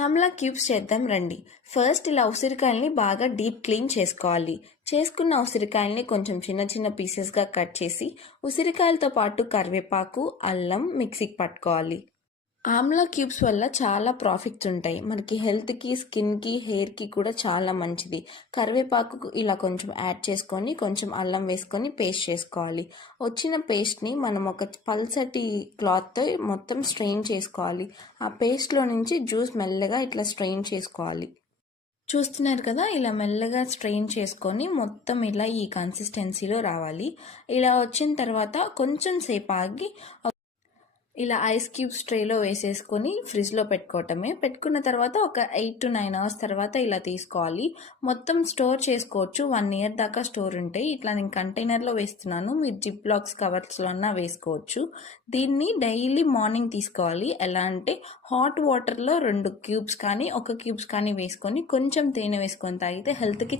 Amla cubes చేద్దాం రండి. First ఇలా ఉసిరికాయల్ని బాగా డీప్ క్లీన్ చేసుకోవాలి. చేసుకున్న ఉసిరికాయల్ని కొంచెం చిన్న చిన్న పీసెస్గా కట్ చేసి ఉసిరికాయలతో పాటు కరివేపాకు, అల్లం మిక్సీకి పట్టుకోవాలి. ఆమ్లా క్యూబ్స్ వల్ల చాలా ప్రాఫిట్స్ ఉంటాయి. మనకి హెల్త్కి, స్కిన్కి, హెయిర్కి కూడా చాలా మంచిది. కరివేపాకు ఇలా కొంచెం యాడ్ చేసుకొని కొంచెం అల్లం వేసుకొని పేస్ట్ చేసుకోవాలి. వచ్చిన పేస్ట్ని మనం ఒక పల్సటి క్లాత్తో మొత్తం స్ట్రెయిన్ చేసుకోవాలి. ఆ పేస్ట్లో నుంచి జ్యూస్ మెల్లగా ఇట్లా స్ట్రెయిన్ చేసుకోవాలి. చూస్తున్నారు కదా, ఇలా మెల్లగా స్ట్రెయిన్ చేసుకొని మొత్తం ఇలా ఈ కన్సిస్టెన్సీలో రావాలి. ఇలా వచ్చిన తర్వాత కొంచెం సేపు ఆగి ఇలా ఐస్ క్యూబ్స్ ట్రేలో వేసేసుకొని ఫ్రిడ్జ్లో పెట్టుకోవటమే. పెట్టుకున్న తర్వాత ఒక 8 to 9 అవర్స్ తర్వాత ఇలా తీసుకోవాలి. మొత్తం స్టోర్ చేసుకోవచ్చు, 1 year దాకా స్టోర్ ఉంటాయి. ఇట్లా నేను కంటైనర్లో వేస్తున్నాను, మీరు జిప్ లాక్స్ కవర్స్లో అన్నా వేసుకోవచ్చు. దీన్ని డైలీ మార్నింగ్ తీసుకోవాలి. ఎలా అంటే హాట్ వాటర్లో 2 క్యూబ్స్ కానీ 1 క్యూబ్స్ కానీ వేసుకొని కొంచెం తేనె వేసుకొని తాగితే హెల్త్కి